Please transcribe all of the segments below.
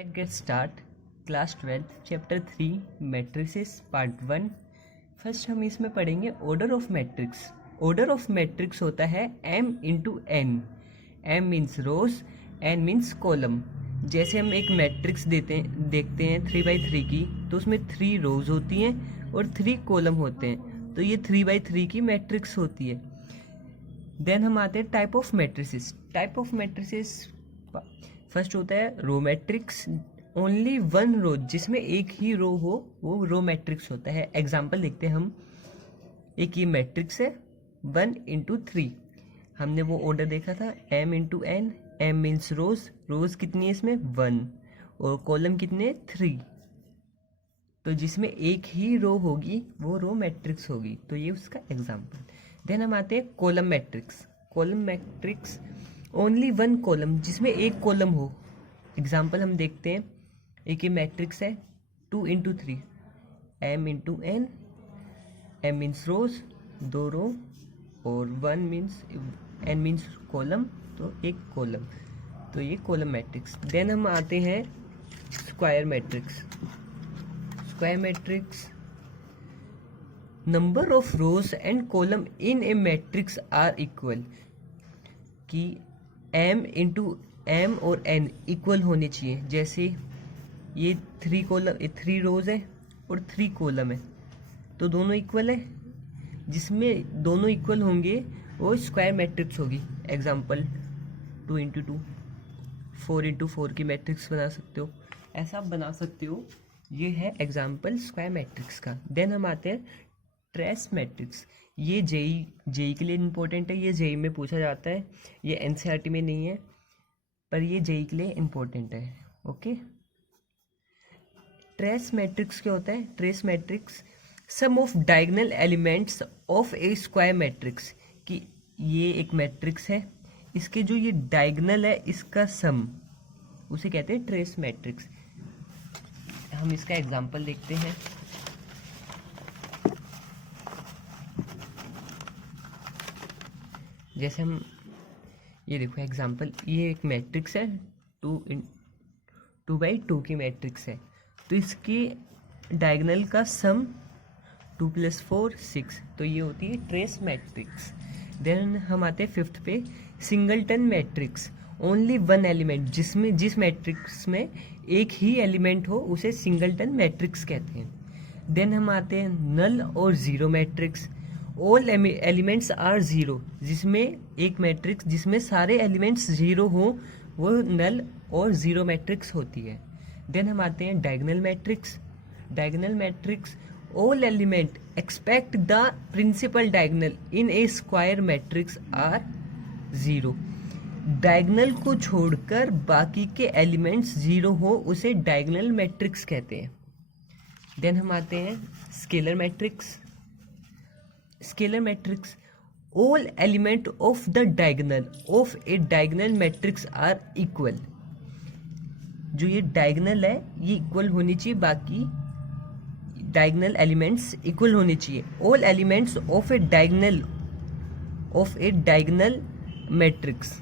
Let's get start. Class 12 chapter 3 matrices part 1। First हम इसमें पढ़ेंगे order of matrix. Order of matrix होता है m into n. m means rows, n means column. जैसे हम एक मैट्रिक्स देखते हैं 3x3 की, तो उसमें 3 रोज होती हैं और 3 कॉलम होते हैं, तो ये 3x3 की मैट्रिक्स होती है। देन हम आते हैं type of matrices. Type of matrices first होता है row matrix, only one row, जिसमें एक ही रो हो वो रो मैट्रिक्स होता है। एग्जांपल देखते हैं हम। एक ये मैट्रिक्स है 1 इंटू 3, हमने वो ऑर्डर देखा था m into n. m means rows, rows कितनी है इसमें 1 और कॉलम कितने 3, तो जिसमें एक ही रो होगी वो रो मैट्रिक्स होगी, तो ये उसका एग्जांपल। देन हम आते हैं column matrix. Column matrix only one column, जिसमें एक कॉलम हो। एग्जांपल हम देखते हैं, एक ये मैट्रिक्स है 2 into 3, m into n. m means rows, 2 row, और 1 मीन्स n मीन्स कॉलम, तो एक कॉलम, तो ये कॉलम मैट्रिक्स। देन हम आते हैं square matrix. Square matrix number of rows and column in a matrix are equal, कि m इंटू एम और n इक्वल होने चाहिए। जैसे ये 3 रोज है और 3 कॉलम है, तो दोनों इक्वल है। जिसमें दोनों इक्वल होंगे वो स्क्वायर मैट्रिक्स होगी। एग्जांपल 2 इंटू 2, 4 इंटू 4 की मैट्रिक्स बना सकते हो, ऐसा आप बना सकते हो। ये है एग्जांपल स्क्वायर मैट्रिक्स का। देन हम आते हैं ट्रेस मैट्रिक्स। ये जेई के लिए इम्पोर्टेंट है, ये जेई में पूछा जाता है, ये एनसीईआरटी में नहीं है, पर ये जेई के लिए इम्पोर्टेंट है। ओके, ट्रेस मैट्रिक्स क्या होता है? Trace matrix sum of diagonal elements of a square matrix, कि ये एक मैट्रिक्स है, इसके जो ये डायगोनल है इसका सम, उसे कहते हैं ट्रेस मैट्रिक्स। हम इसका एग्जांपल देखते हैं। जैसे हम ये देखो एग्जांपल, ये एक मैट्रिक्स है 2x2 की मैट्रिक्स है, तो इसकी डायगोनल का सम 2 + 4 6, तो ये होती है ट्रेस मैट्रिक्स। देन हम आते हैं 5th पे, singleton matrix. Only one element, जिस मैट्रिक्स में एक ही एलिमेंट हो उसे सिंगलटन मैट्रिक्स कहते हैं। देन हम आते हैं नल और zero matrix. All elements are zero, जिसमें एक मैट्रिक्स जिसमें सारे एलिमेंट्स जीरो हो वो नल और जीरो मैट्रिक्स होती है। देन हम आते हैं diagonal matrix. Diagonal matrix all element expect the principal diagonal in a square matrix are zero. Diagonal को छोड़कर बाकी के एलिमेंट्स जीरो हो उसे डायगोनल मैट्रिक्स कहते हैं। देन हम आते हैं scalar matrix. Scalar matrix all element of the diagonal of a diagonal matrix are equal. जो ये डायगोनल है ये इक्वल होनी चाहिए, बाकी डायगोनल एलिमेंट्स इक्वल होने चाहिए। All elements of a diagonal matrix,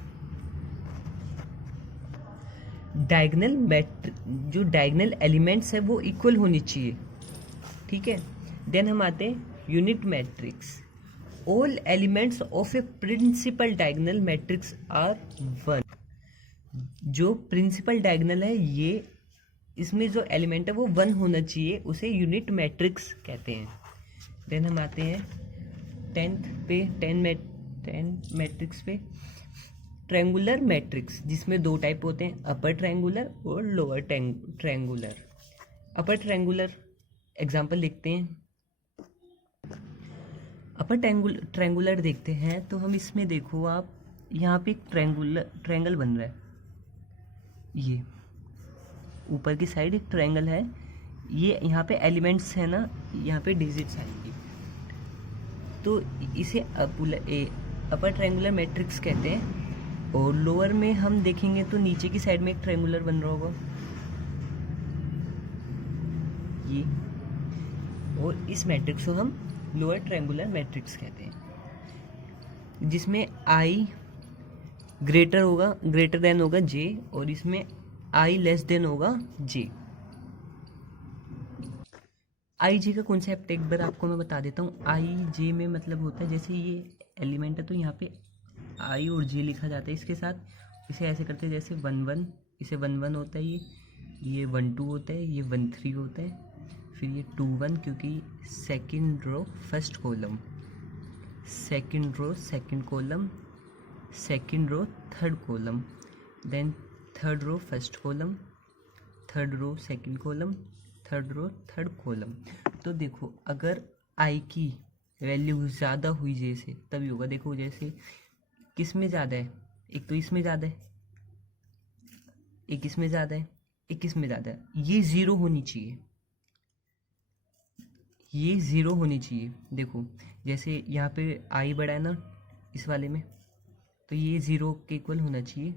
जो डायगोनल एलिमेंट्स है वो इक्वल होनी चाहिए, ठीक है। देन हम आते हैं unit matrix. All elements of a principal diagonal matrix are 1। जो प्रिंसिपल डायगोनल है ये, इसमें जो एलिमेंट है वो 1 होना चाहिए, उसे यूनिट मैट्रिक्स कहते हैं। देन हम आते हैं 10th पे, 10 मैट्रिक्स पे, ट्रायंगुलर मैट्रिक्स, जिसमें 2 टाइप होते हैं, अपर ट्रायंगुलर और lower triangular. Upper triangular example देखते हैं। अपर ट्रायंगुलर देखते हैं तो हम इसमें देखो आप, यहाँ पे एक ट्रायंगल बन रहा है, ये ऊपर की साइड एक ट्रायंगल है, ये यहाँ पे एलिमेंट्स है ना, यहाँ पे डिजिट्स आएंगी, तो इसे अपर ट्रायंगुलर मैट्रिक्स कहते हैं। और लोअर में हम देखेंगे तो नीचे की साइड में एक ट्रायंगुलर बन रहा होगा ये, और इस मैट्रिक्स को हम लोअर ट्रायंगुलर मैट्रिक्स कहते हैं, जिसमें i ग्रेटर देन होगा j, और इसमें आई लेस देन होगा जे। आई जे का कॉन्सेप्ट एक बार आपको मैं बता देता हूँ। आई जे में मतलब होता है जैसे ये एलिमेंट है तो यहाँ पे आई और जे लिखा जाता है इसके साथ। इसे ऐसे करते हैं जैसे 1 1, इसे 1 1 होता है, ये 1 2 होता है, ये 1 3 होता है, फिर ये 2 1 क्योंकि second row first column, second row second column, second row third column, then third row first column, third row second column, third row third column. तो देखो अगर आई की वैल्यू ज़्यादा हुई जे से तभी होगा। देखो जैसे किस में ज़्यादा है, एक तो इसमें ज़्यादा है, एक इसमें ज़्यादा है, एक इसमें ज़्यादा है, ये ज़ीरो होनी चाहिए, ये ज़ीरो होनी चाहिए। देखो जैसे यहाँ पे आई बड़ा है ना इस वाले में, तो ये ज़ीरो के इक्वल होना चाहिए।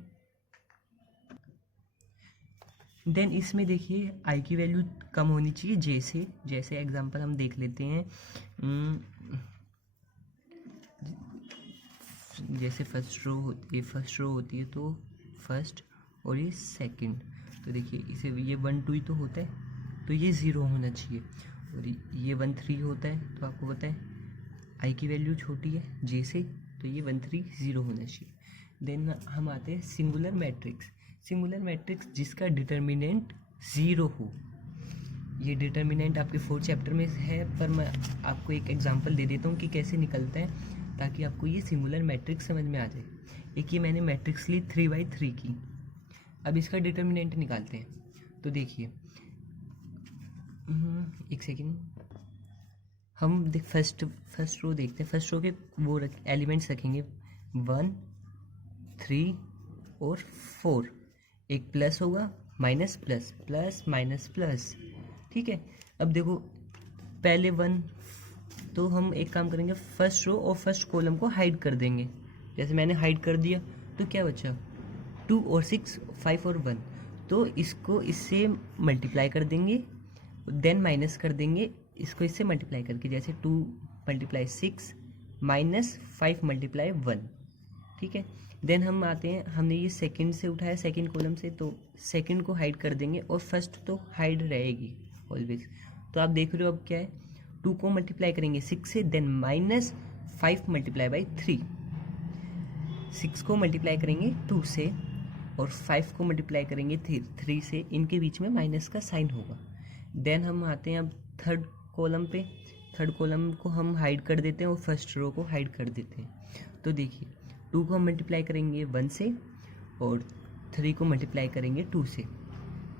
देन इसमें देखिए आई की वैल्यू कम होनी चाहिए जे से। जैसे एग्जांपल हम देख लेते हैं, जैसे फर्स्ट रो होती है तो फर्स्ट और ये सेकंड, तो देखिए इसे ये 1 2 ही तो होता है तो ये ज़ीरो होना चाहिए, और ये 1 3 होता है तो आपको पता है आई की वैल्यू छोटी है जे से तो ये 1 3 ज़ीरो होना चाहिए। देन हम आते हैं सिंगुलर मैट्रिक्स। सिंगुलर मैट्रिक्स जिसका डिटर्मिनेंट ज़ीरो हो। ये डिटर्मिनेंट आपके 4th चैप्टर में है, पर मैं आपको एक एग्जांपल दे देता हूँ कि कैसे निकलता है ताकि आपको ये सिंगुलर मैट्रिक्स समझ में आ जाए। एक ये मैंने मैट्रिक्स ली 3/3 की, अब इसका डिटर्मिनेंट निकालते हैं। तो देखिए एक सेकेंड, हम फर्स्ट रो देखते हैं। फर्स्ट रो के वो एलिमेंट्स रखेंगे 1 3 और 4, एक प्लस होगा minus plus plus minus plus, ठीक है। अब देखो पहले 1, तो हम एक काम करेंगे फर्स्ट रो और फर्स्ट कॉलम को हाइड कर देंगे। जैसे मैंने हाइड कर दिया तो क्या बचा 2 और 6 5 और 1, तो इसको इससे मल्टीप्लाई कर देंगे, देन माइनस कर देंगे इसको इससे मल्टीप्लाई करके, जैसे 2 × 6 माइनस 5 × 1, ठीक है। देन हम आते हैं, हमने ये सेकंड से उठाया सेकंड कॉलम से, तो सेकंड को हाइड कर देंगे और फर्स्ट तो हाइड रहेगी ऑलवेज। तो आप देख रहे हो अब क्या है, 2 को मल्टीप्लाई करेंगे 6 से, देन माइनस 5 × 3, 6 को मल्टीप्लाई करेंगे 2 से और 5 को मल्टीप्लाई करेंगे 3 से, इनके बीच में माइनस का साइन होगा। देन हम आते हैं अब थर्ड कॉलम पे। थर्ड कॉलम को हम हाइड कर देते हैं और फर्स्ट रो को हाइड कर देते हैं। तो देखिए 2 को हम मल्टीप्लाई करेंगे 1 से और 3 को मल्टीप्लाई करेंगे 2 से,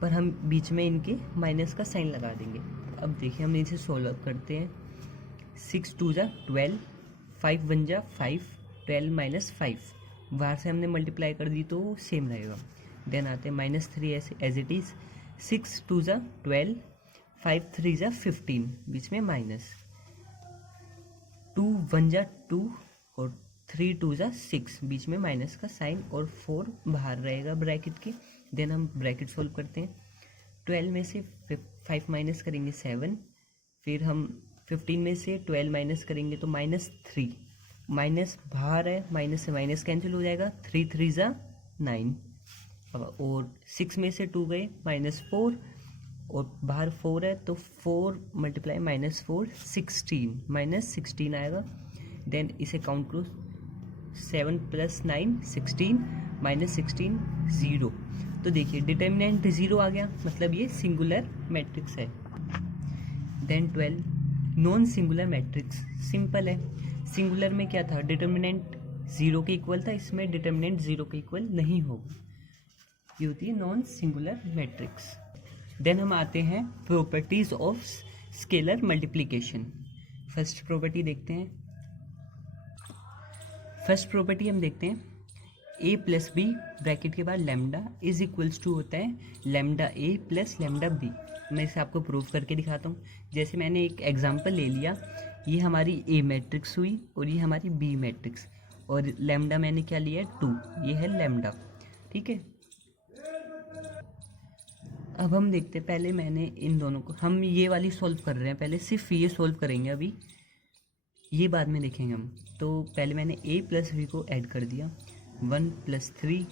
पर हम बीच में इनके माइनस का साइन लगा देंगे। अब देखिए हम इसे सॉल्व करते हैं। 6 2 = 12, 5 1 = 5, 12 - 5, बाहर से हमने मल्टीप्लाई कर दी तो सेम रहेगा। देन आते हैं -3 ऐसे एज इट इज़, 6 2 = 12, 5 3 = 15, बीच में माइनस, 2 1 = 2 और 3 2 = 6, बीच में माइनस का साइन और 4 बाहर रहेगा ब्रैकेट के। देन हम ब्रैकेट सॉल्व करते हैं। 12 में से 5 माइनस करेंगे 7, फिर हम 15 में से 12 माइनस करेंगे तो -3, माइनस बाहर है, माइनस से माइनस कैंसिल हो जाएगा, 3 3 = 9, और 6 में से 2 गए -4 और बाहर 4 है तो 4 × -4 16 आएगा। देन इसे काउंट करो, 7 + 9 16, -16 0। तो देखिए डिटर्मिनेंट 0 आ गया, मतलब ये सिंगुलर मैट्रिक्स है। Then 12 non singular matrix, simple है। सिंगुलर में क्या था, डिटर्मिनेंट 0 के इक्वल था, इसमें डिटर्मिनेंट 0 के इक्वल नहीं होगा, ये होती है नॉन सिंगुलर मैट्रिक्स। देन हम आते हैं properties of scalar multiplication. First property देखते हैं। फर्स्ट प्रॉपर्टी हम देखते हैं, a + b ब्रैकेट के बाद लैम्डा इज इक्वल्स टू होता है लैम्डा a + लैम्डा b। मैं इसे आपको प्रूव करके दिखाता हूँ। जैसे मैंने एक एग्जांपल ले लिया, ये हमारी a मैट्रिक्स हुई और ये हमारी b मैट्रिक्स, और लैम्डा मैंने क्या लिया है 2, ये है लैम्डा, ठीक है। अब हम देखते हैं, पहले मैंने इन दोनों को, हम ये वाली सॉल्व कर रहे हैं, पहले सिर्फ ये सॉल्व करेंगे, अभी ये बाद में देखेंगे हम। तो पहले मैंने a + b को ऐड कर दिया, 1 + 3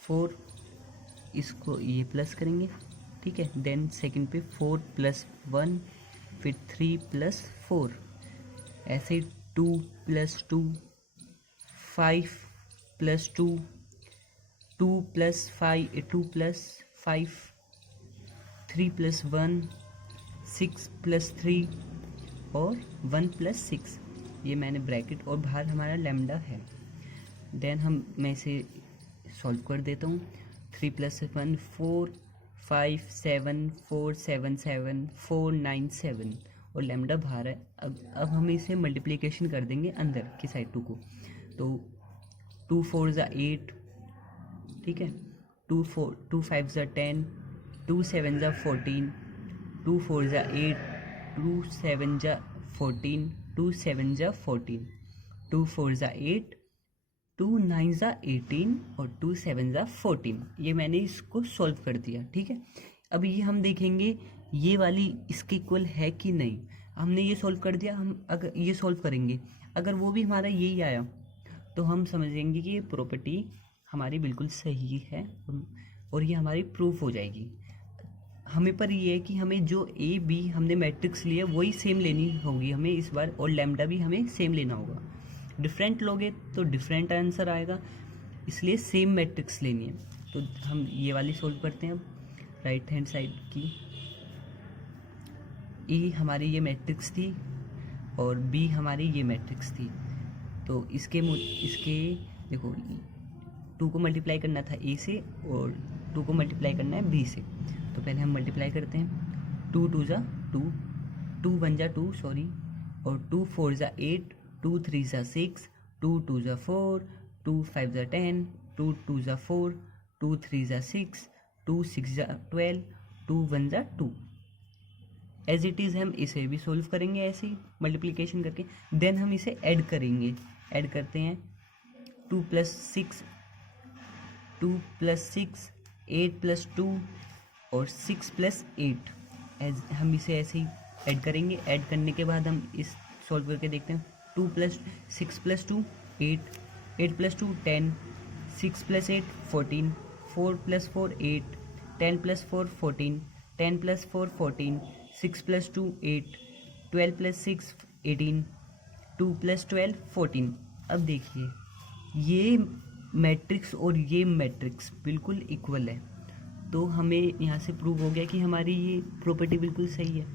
4 इसको ये प्लस करेंगे, ठीक है। देन सेकंड पे 4 + 1, फिर 3 + 4, ऐसे ही 2 + 2, 5 + 2, 2 + 5, 2 + 5, 3 + 1, 6 + 3 और 1 + 6। ये मैंने ब्रैकेट और बाहर हमारा लैम्डा है। देन मैं इसे सॉल्व कर देता हूँ। 3 + 1 4, 5 7 4 7 7 4 9 7 और लैम्डा बाहर है। अब हम इसे मल्टीप्लिकेशन कर देंगे अंदर की साइड 2 को। तो 2 4 = 8, ठीक है। 2 5 = 10, 2 7 = 14, 2 4 = 8, 2 7 = 14, 2 7 = 14, 2 4 = 8, 2 9 = 18 और 2 7 = 14। ये मैंने इसको सॉल्व कर दिया, ठीक है। अब ये हम देखेंगे ये वाली इसके इक्वल है कि नहीं। हमने ये सॉल्व कर दिया, हम अगर ये सॉल्व करेंगे, अगर वो भी हमारा यही आया तो हम समझेंगे कि ये प्रॉपर्टी हमारी बिल्कुल सही है और ये हमारी प्रूफ हो जाएगी। हमें पर ये है कि हमें जो ए बी हमने मैट्रिक्स लिया वही सेम लेनी होगी हमें इस बार, और लैम्डा भी हमें सेम लेना होगा। डिफरेंट लोगे तो डिफरेंट आंसर आएगा, इसलिए सेम मैट्रिक्स लेनी है। तो हम ये वाली सोल्व करते हैं। अब राइट हैंड साइड की ए हमारी ये मैट्रिक्स थी और बी हमारी ये मैट्रिक्स थी। तो इसके देखो 2 को मल्टीप्लाई करना था ए से और 2 को मल्टीप्लाई करना है बी से। तो पहले हम मल्टीप्लाई करते हैं। 2 2 = 2, 2 1 = 2 सॉरी, और 2 4 = 8, 2 3 = 6, 2 2 = 4, 2 5 = 10, 2 2 = 4, 2 3 = 6, 2 6 = 12, 2 1 = 2। एज इट इज़ हम इसे भी सोल्व करेंगे ऐसे ही मल्टीप्लिकेशन करके। देन हम इसे ऐड करेंगे। ऐड करते हैं 2 + 6, 2 + 6, 8 + 2 और 6 + 8। हम इसे ऐसे ही ऐड करेंगे। ऐड करने के बाद हम इस सॉल्व करके देखते हैं। 2 + 6 + 2 8, 8 + 2 10, 6 + 8 14, 4 + 4 8, 10 + 4 14, 10 + 4 14, 6 + 2 8, 12 + 6 18, 2 + 12 14। अब देखिए ये मैट्रिक्स और ये मैट्रिक्स बिल्कुल इक्वल है, तो हमें यहाँ से प्रूव हो गया कि हमारी ये प्रॉपर्टी बिल्कुल सही है।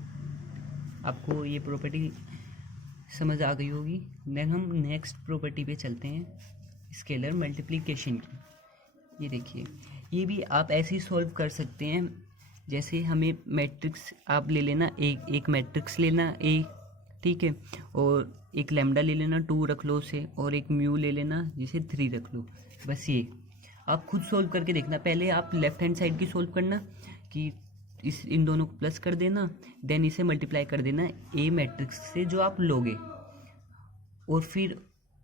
आपको ये प्रॉपर्टी समझ आ गई होगी। देन हम नेक्स्ट प्रॉपर्टी पे चलते हैं, स्केलर मल्टीप्लिकेशन की। ये देखिए ये भी आप ऐसे ही सॉल्व कर सकते हैं। जैसे हमें मैट्रिक्स आप ले लेना, एक मैट्रिक्स लेना ए, ठीक है, और एक लैम्डा ले लेना 2 रख लो उसे, और एक म्यू ले लेना जिसे 3 रख लो। बस ये आप खुद सोल्व करके देखना। पहले आप लेफ्ट हैंड साइड की सोल्व करना कि इन दोनों को प्लस कर देना, देन इसे मल्टीप्लाई कर देना ए मैट्रिक्स से जो आप लोगे, और फिर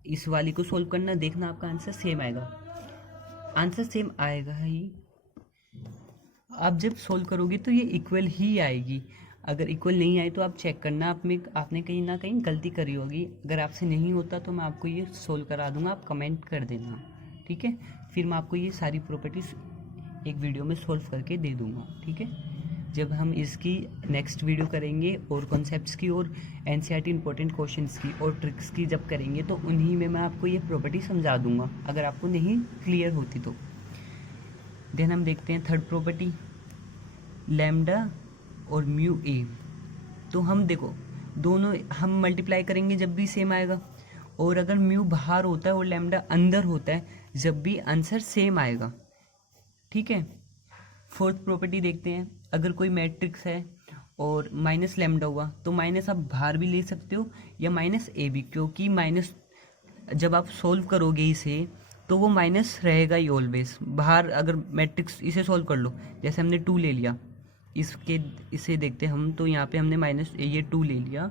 इस वाली को सोल्व करना। देखना आपका आंसर सेम आएगा। आंसर सेम आएगा ही, आप जब सोल्व करोगे तो ये इक्वल ही आएगी। अगर इक्वल नहीं आए तो आप चेक करना आपने कहीं ना कहीं गलती करी होगी। अगर आपसे नहीं होता तो मैं आपको ये सोल्व करा दूंगा, आप कमेंट कर देना, ठीक है। फिर मैं आपको ये सारी प्रॉपर्टीज एक वीडियो में सोल्व करके दे दूंगा, ठीक है। जब हम इसकी नेक्स्ट वीडियो करेंगे और कॉन्सेप्ट्स की और एनसीईआरटी इंपॉर्टेंट क्वेश्चंस की और ट्रिक्स की जब करेंगे तो उन्हीं में मैं आपको ये प्रॉपर्टी समझा दूंगा, अगर आपको नहीं क्लियर होती तो। देन हम देखते हैं थर्ड प्रॉपर्टी, लैम्डा और म्यू ए। तो हम देखो दोनों हम मल्टीप्लाई करेंगे जब भी सेम आएगा, और अगर म्यू बाहर होता है और लैम्डा अंदर होता है जब भी आंसर सेम आएगा, ठीक है। फोर्थ प्रॉपर्टी देखते हैं, अगर कोई मैट्रिक्स है और माइनस लैम्डा हुआ तो माइनस आप बाहर भी ले सकते हो या माइनस ए भी, क्योंकि माइनस जब आप सोल्व करोगे इसे तो वो माइनस रहेगा ही ऑलवेज बाहर। अगर मैट्रिक्स इसे सोल्व कर लो, जैसे हमने 2 ले लिया, इसे देखते हम, तो यहाँ पे हमने माइनस ये 2 ले लिया,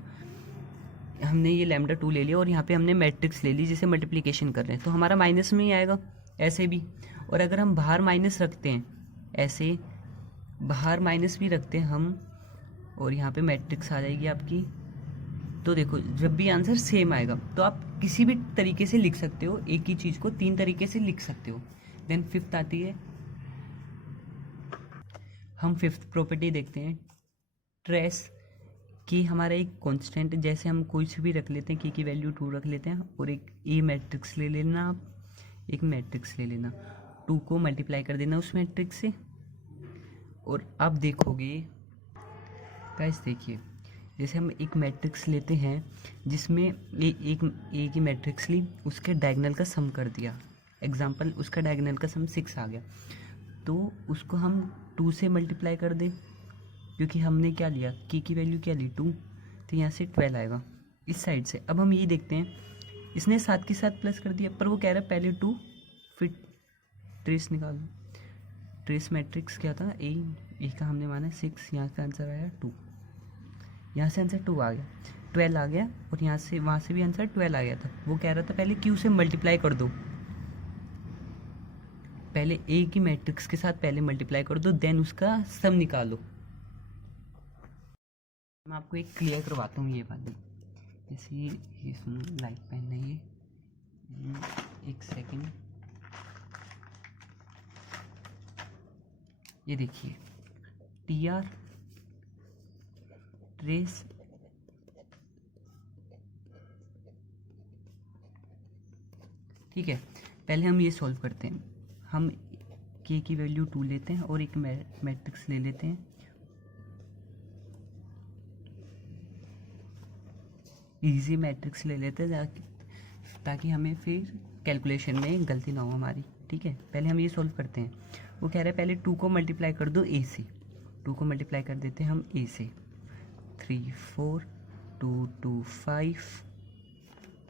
हमने ये लैम्डा 2 ले लिया और यहाँ पे हमने मैट्रिक्स ले ली जिसे मल्टीप्लिकेशन कर रहे हैं, तो हमारा माइनस में ही आएगा ऐसे भी। और अगर हम बाहर माइनस रखते हैं, ऐसे बाहर माइनस भी रखते हैं हम, और यहाँ पे मैट्रिक्स आ जाएगी आपकी, तो देखो जब भी आंसर सेम आएगा तो आप किसी भी तरीके से लिख सकते हो, एक ही चीज़ को 3 तरीके से लिख सकते हो। देन फिफ्थ आती है हम फिफ्थ प्रॉपर्टी देखते हैं, ट्रेस की हमारा एक कांस्टेंट, जैसे हम कोई से भी रख लेते हैं, की वैल्यू 2 रख लेते हैं और एक ए मैट्रिक्स ले लेना, आप एक मैट्रिक्स ले लेना, 2 को मल्टीप्लाई कर देना उस मैट्रिक्स से, और अब देखोगे गाइस, देखिए जैसे हम एक मैट्रिक्स लेते हैं जिसमें एक ही मैट्रिक्स ली, उसके डायगोनल का सम कर दिया, एग्जांपल उसका डायगोनल का सम 6 आ गया, तो उसको हम 2 से मल्टीप्लाई कर दें, क्योंकि हमने क्या लिया, की वैल्यू क्या ली 2, तो यहाँ से 12 आएगा इस साइड से। अब हम ये देखते हैं, इसने 7 के साथ प्लस कर दिया, पर वो कह रहा है पहले 2 फिर ट्रेस निकालो। ट्रेस मैट्रिक्स क्या था, ए का हमने माना 6, यहाँ का आंसर आया 2, यहाँ से आंसर 2 आ गया, 12 आ गया, और यहाँ से वहाँ से भी आंसर 12 आ गया था। वो कह रहा था पहले क्यू से मल्टीप्लाई कर दो, पहले ए की मैट्रिक्स के साथ पहले मल्टीप्लाई कर दो, देन उसका सम निकालो। मैं आपको एक क्लियर करवाता हूँ ये वाली, जैसे ये सुनो, लाइट पेन है ये, एक सेकंड, ये देखिए टी आर ट्रेस ठीक है। पहले हम ये सॉल्व करते हैं, हम के की वैल्यू 2 लेते हैं और एक मैट्रिक्स ले लेते हैं, इजी मैट्रिक्स ले लेते हैं ताकि हमें फिर कैलकुलेशन में गलती ना हो हमारी, ठीक है। पहले हम ये सॉल्व करते हैं, वो कह रहे हैं पहले 2 को मल्टीप्लाई कर दो ए से, 2 को मल्टीप्लाई कर देते हैं हम ए से, 3 4 2 2 5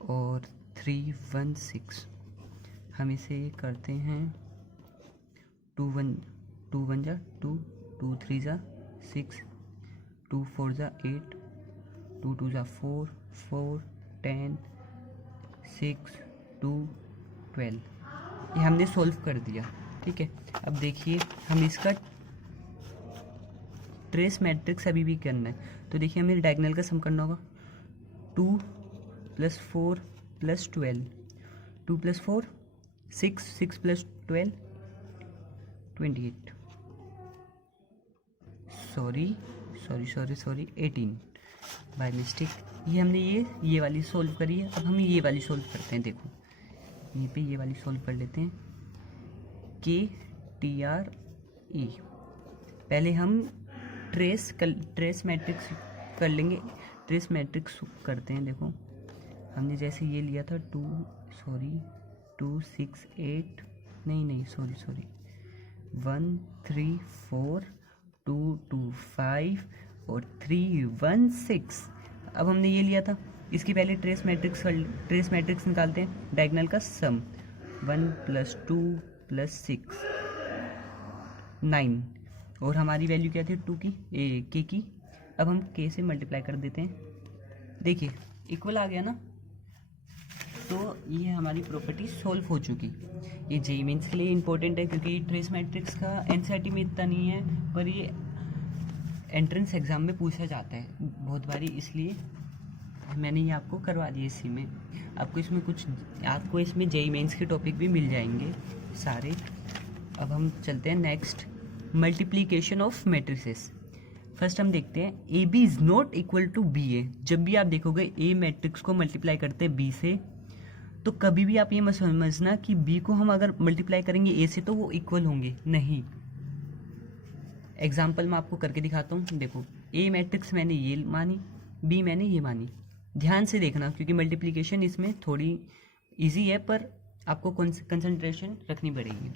और 3 1 6, हम इसे करते हैं 2 1 जा 2 2 3 जा 6 2 4 जा 8 2 2 जा 4 4 10 6 2 12, ये हमने सॉल्व कर दिया, ठीक है। अब देखिए हम इसका ट्रेस मैट्रिक्स अभी भी करना है, तो देखिए हमें डायगोनल का सम करना होगा, 2 + 4 + 12, 2 + 4 6 6 + 12 28, सॉरी 18 बाय मिस्टेक। ये हमने ये वाली सॉल्व करी है, अब हम ये वाली सॉल्व करते हैं, देखो यहीं पे ये वाली सॉल्व कर लेते हैं, KTRE। पहले हम ट्रेस मैट्रिक्स कर लेंगे, ट्रेस मैट्रिक्स करते हैं, देखो हमने जैसे ये लिया था 2 6 8 नहीं 1 3 4 2 2 5 और 3 1 6। अब हमने ये लिया था, इसकी पहले ट्रेस मैट्रिक्स निकालते हैं, डायगोनल का सम 1 + 2 + 6 9, और हमारी वैल्यू क्या थी 2 की, के की। अब हम के से मल्टीप्लाई कर देते हैं, देखिए इक्वल आ गया ना, तो ये हमारी प्रॉपर्टी सॉल्व हो चुकी। ये जेईई मेंस के लिए इंपॉर्टेंट है, क्योंकि ट्रेस मैट्रिक्स का एनसीईआरटी में इतना नहीं है, पर ये एंट्रेंस एग्ज़ाम में पूछा जाता है बहुत बारी, इसलिए मैंने ये आपको करवा दिया। इसी में आपको इसमें जेईई मेंस के टॉपिक भी मिल जाएंगे सारे। अब हम चलते हैं next, multiplication of matrices. First हम देखते हैं A B is not equal to B A. जब भी आप देखोगे ए मैट्रिक्स को मल्टीप्लाई करते हैं बी से, तो कभी भी आप ये मत समझना कि बी को हम अगर मल्टीप्लाई करेंगे ए से तो वो इक्वल होंगे, नहीं। एग्जाम्पल मैं आपको करके दिखाता हूँ, देखो ए मैट्रिक्स मैंने ये मानी, बी मैंने ये मानी, ध्यान से देखना क्योंकि मल्टीप्लिकेशन इसमें थोड़ी इजी है, पर आपको कंसंट्रेशन रखनी पड़ेगी।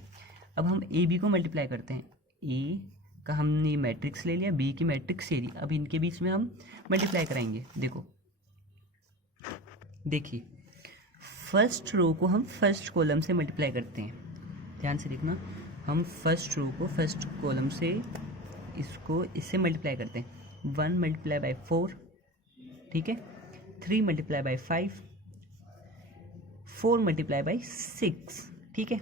अब हम ए बी को मल्टीप्लाई करते हैं, ए का हमने मैट्रिक्स ले लिया, बी की मैट्रिक्स ले ली, अब इनके बीच में हम मल्टीप्लाई कराएंगे। देखिए फर्स्ट रो को हम फर्स्ट कॉलम से मल्टीप्लाई करते हैं, ध्यान से देखना, हम फर्स्ट रो को फर्स्ट कॉलम से इससे मल्टीप्लाई करते हैं, 1 × 4, ठीक है, 3 × 5, 4 × 6, ठीक है।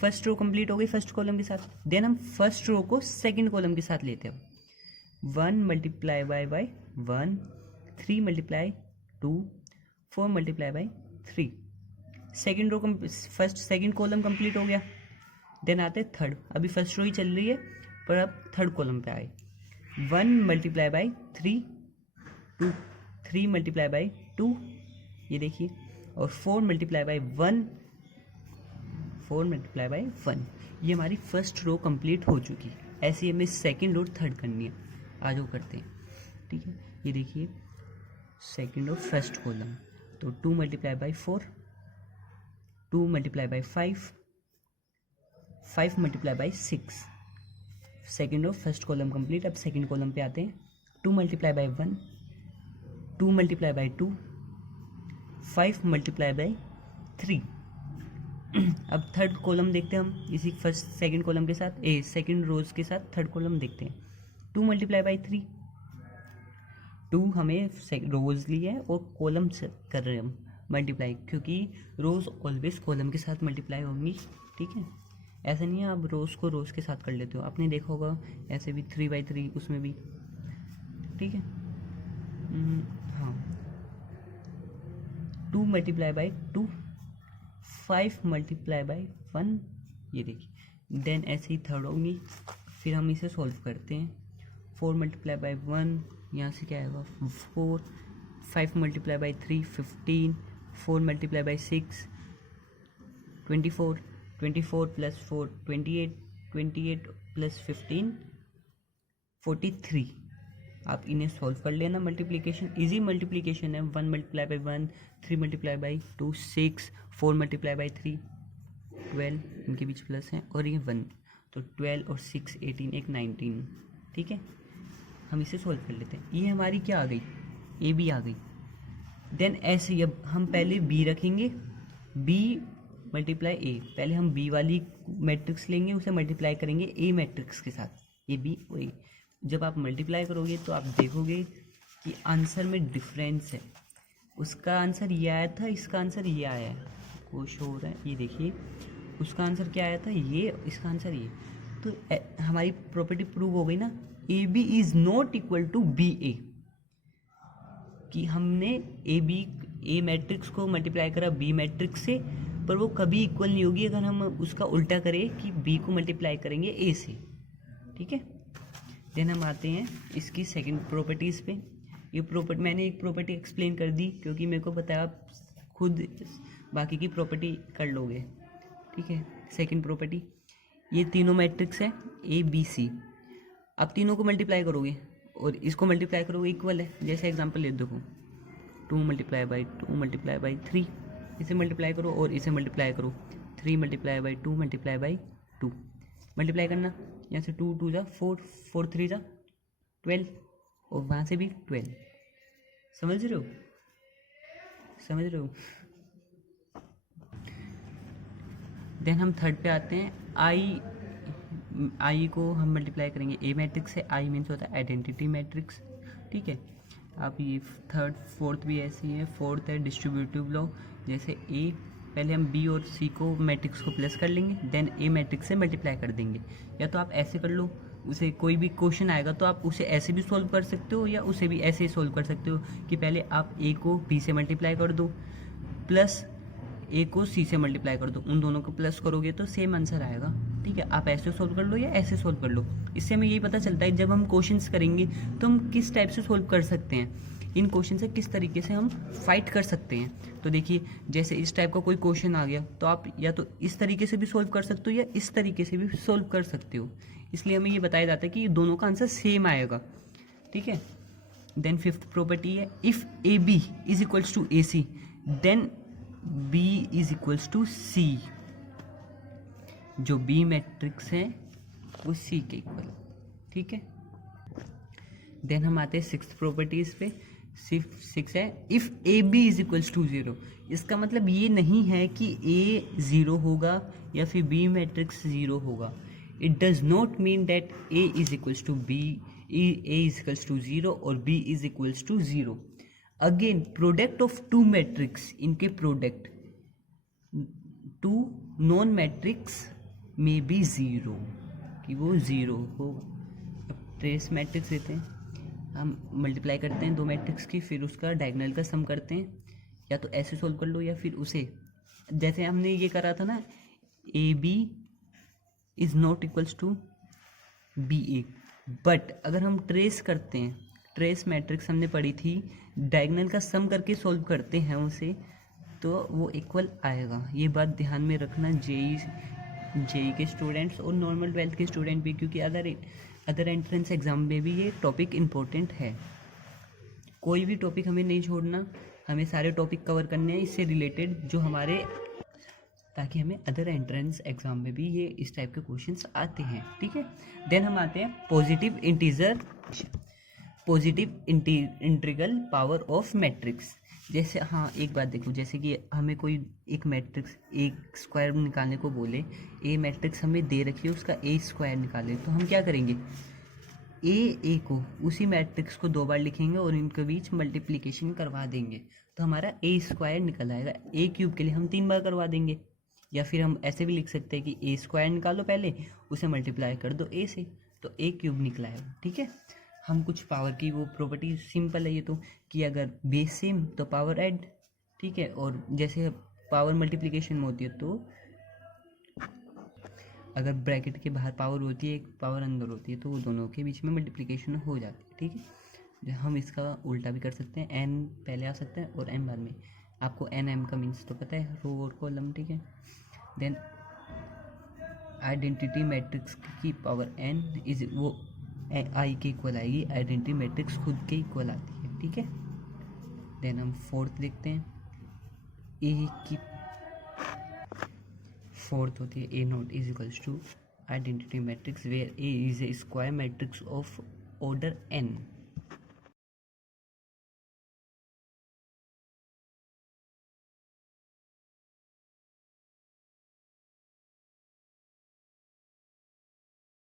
फर्स्ट रो कंप्लीट हो गई फर्स्ट कॉलम के साथ, देन हम फर्स्ट रो को सेकंड कॉलम के साथ लेते हैं, 1 × 1, 3 × 2, 4 × 3, second row second column complete हो गया। देन आते हैं थर्ड, अभी फर्स्ट रो ही चल रही है पर अब थर्ड कॉलम पे आए, 1 मल्टीप्लाई बाई 3, 2, 3 मल्टीप्लाई बाई 2, ये देखिए, और 4 मल्टीप्लाई बाई 1, 4 मल्टीप्लाई बाई 1। ये हमारी फर्स्ट रो कंप्लीट हो चुकी है। ऐसे ही हमें सेकंड और थर्ड करनी है। आज वो करते हैं, ठीक है। ये देखिए सेकंड और फर्स्ट कॉलम, तो 2 multiply by 4, 2 multiply by 5, 5 multiply by 6। Second और फर्स्ट कॉलम कंप्लीट। अब सेकंड कॉलम पे आते हैं, 2 multiply by 1, 2 multiply by 2, 5 multiply by 3। अब थर्ड कॉलम देखते हैं हम इसी फर्स्ट सेकंड कॉलम के साथ, सेकंड रोज के साथ थर्ड कॉलम देखते हैं। 2 मल्टीप्लाई बाई 3, 2 हमें रोज ली है और कॉलम से कर रहे हैं हम मल्टीप्लाई, क्योंकि रोज ऑलवेज कॉलम के साथ मल्टीप्लाई होंगी, ठीक है। ऐसा नहीं है आप रोज को रोज के साथ कर लेते हो, आपने देखा होगा ऐसे भी 3 बाई 3 उसमें भी, ठीक है। हाँ, 2 मल्टीप्लाई बाई 2, 5 मल्टीप्लाई बाई 1, ये देखिए। देन ऐसे ही थर्ड होंगी, फिर हम इसे सॉल्व करते हैं। 4 मल्टीप्लाई बाई 1, यहाँ से क्या आएगा 4, 5 multiply by 3 15, 4 multiply by 6 24, 24 plus 4 28, 28 plus 15 43। आप इन्हें सॉल्व कर लेना। मल्टीप्लिकेशन इजी मल्टीप्लिकेशन है। 1 multiply by 1, 3 multiply by 2 6, 4 multiply by 3 12, इनके बीच प्लस है और ये 1, तो 12 और 6 18, एक 19, ठीक है। हम इसे सॉल्व कर लेते हैं। ये हमारी क्या आ गई, ए बी आ गई। देन ऐसे ही अब हम पहले बी रखेंगे, बी मल्टीप्लाई ए। पहले हम बी वाली मैट्रिक्स लेंगे, उसे मल्टीप्लाई करेंगे ए मैट्रिक्स के साथ, ए बी ओ ए। जब आप मल्टीप्लाई करोगे तो आप देखोगे कि आंसर में डिफरेंस है। उसका आंसर ये आया था, इसका आंसर ये आया है, कुछ हो रहा है। ये देखिए उसका आंसर क्या आया था, ये, इसका आंसर ये। तो हमारी प्रॉपर्टी प्रूव हो गई ना, A B is not equal to B A, कि हमने ए मैट्रिक्स को मल्टीप्लाई करा बी मैट्रिक्स से, पर वो कभी इक्वल नहीं होगी अगर हम उसका उल्टा करें कि बी को मल्टीप्लाई करेंगे ए से, ठीक है। देन हम आते हैं इसकी सेकंड प्रॉपर्टीज़ पे। ये प्रॉपर्टी मैंने एक प्रॉपर्टी एक्सप्लेन कर दी, क्योंकि मेरे को पता है आप खुद बाकी की प्रॉपर्टी कर लोगे, ठीक है। सेकंड प्रॉपर्टी, ये तीनों मैट्रिक्स है ए बी सी। आप तीनों को मल्टीप्लाई करोगे और इसको मल्टीप्लाई करोगे, इक्वल है। जैसे एग्जांपल ले देखो, 2 मल्टीप्लाई बाई 2 मल्टीप्लाई बाई 3, इसे मल्टीप्लाई करो और इसे मल्टीप्लाई करो, 3 multiply by 2 multiply by 2, multiply करना। यहाँ से 2 2 जा 4, 4 3 जा 12, और वहाँ से भी 12। समझ रहे हो, समझ रहे हो। देन हम थर्ड पे आते हैं, आई को हम मल्टीप्लाई करेंगे ए मैट्रिक्स से। आई मीन्स होता है आइडेंटिटी मैट्रिक्स, ठीक है। आप ये थर्ड फोर्थ भी ऐसे ही है। फोर्थ है डिस्ट्रीब्यूटिव लॉ, जैसे ए, पहले हम बी और सी को मैट्रिक्स को प्लस कर लेंगे, देन ए मैट्रिक्स से मल्टीप्लाई कर देंगे। या तो आप ऐसे कर लो, उसे कोई भी क्वेश्चन आएगा तो आप उसे ऐसे भी सॉल्व कर सकते हो, या उसे भी ऐसे ही सॉल्व कर सकते हो कि पहले आप ए को बी से मल्टीप्लाई कर दो, प्लस ए को सी से मल्टीप्लाई कर दो, उन दोनों को प्लस करोगे तो सेम आंसर आएगा, ठीक है। आप ऐसे सॉल्व कर लो या ऐसे सॉल्व कर लो। इससे हमें यही पता चलता है जब हम क्वेश्चंस करेंगे तो हम किस टाइप से सॉल्व कर सकते हैं, इन क्वेश्चन से किस तरीके से हम फाइट कर सकते हैं। तो देखिए जैसे इस टाइप का कोई क्वेश्चन आ गया तो आप या तो इस तरीके से भी सॉल्व कर सकते हो या इस तरीके से भी सॉल्व कर सकते हो। इसलिए हमें ये बताया जाता है कि दोनों का आंसर सेम आएगा, ठीक है। देन फिफ्थ प्रॉपर्टी है, if A B is equals to A C then B is equals to C. जो बी मैट्रिक्स है वो सी के इक्वल, ठीक है। देन हम आते हैं सिक्स्थ प्रॉपर्टीज पे। सिक्स है, if A B is equals to 0। इसका मतलब ये नहीं है कि ए 0 होगा या फिर बी मैट्रिक्स 0 होगा। It does not mean that A is equals to B, A is equals to 0 और B is equals to 0। Again product of two matrix, इनके प्रोडक्ट टू नॉन मैट्रिक्स में बी 0, कि वो 0 होगा। अब ट्रेस मैट्रिक्स देते हैं, हम मल्टीप्लाई करते हैं दो मैट्रिक्स की, फिर उसका डायगोनल का सम करते हैं। या तो ऐसे सोल्व कर लो या फिर उसे, जैसे हमने ये करा था ना, A B is not equals to B A. But अगर हम ट्रेस करते हैं, ट्रेस मैट्रिक्स हमने पढ़ी थी, डायगोनल का सम करके सॉल्व करते हैं उसे, तो वो इक्वल आएगा। ये बात ध्यान में रखना जेई के स्टूडेंट्स और नॉर्मल 12th के स्टूडेंट भी, क्योंकि अदर एंट्रेंस एग्जाम में भी ये टॉपिक इम्पोर्टेंट है। कोई भी टॉपिक हमें नहीं छोड़ना, हमें सारे टॉपिक कवर करने हैं इससे रिलेटेड जो हमारे, ताकि हमें अदर एंट्रेंस एग्जाम में भी ये इस टाइप के क्वेश्चंस आते हैं। ठीक है, देन हम आते हैं positive integral power of matrix. जैसे हाँ एक बात देखो, जैसे कि हमें कोई एक मैट्रिक्स एक स्क्वायर निकालने को बोले, ए मैट्रिक्स हमें दे रखी है, उसका ए स्क्वायर निकाले, तो हम क्या करेंगे, ए को उसी मैट्रिक्स को 2 बार लिखेंगे और इनके बीच मल्टीप्लिकेशन करवा देंगे, तो हमारा ए स्क्वायर निकल आएगा। ए क्यूब के लिए हम 3 बार करवा देंगे, या फिर हम ऐसे भी लिख सकते हैं कि ए स्क्वायर निकालो पहले, उसे मल्टीप्लाई कर दो ए से, तो ए क्यूब निकला है। ठीक है, हम कुछ पावर की वो प्रॉपर्टी सिंपल है ये तो, कि अगर बेस सेम तो पावर ऐड। ठीक है, और जैसे पावर मल्टीप्लिकेशन में होती है, तो अगर ब्रैकेट के बाहर पावर होती है, एक पावर अंदर होती है, तो वो दोनों के बीच में मल्टीप्लिकेशन हो जाती है। ठीक है, हम इसका उल्टा भी कर सकते हैं, एन पहले आ सकता है और एम बाद में। आपको एन एम का मीन्स तो पता है, रो और कॉलम। ठीक है, देन आइडेंटिटी मैट्रिक्स की पावर एन इज वो आई के इक्वल आएगी, आइडेंटिटी मैट्रिक्स खुद के इक्वल आती है। ठीक है, देन हम फोर्थ देखते हैं, ए की फोर्थ होती है A not is equals to identity matrix where A is a square matrix of order N.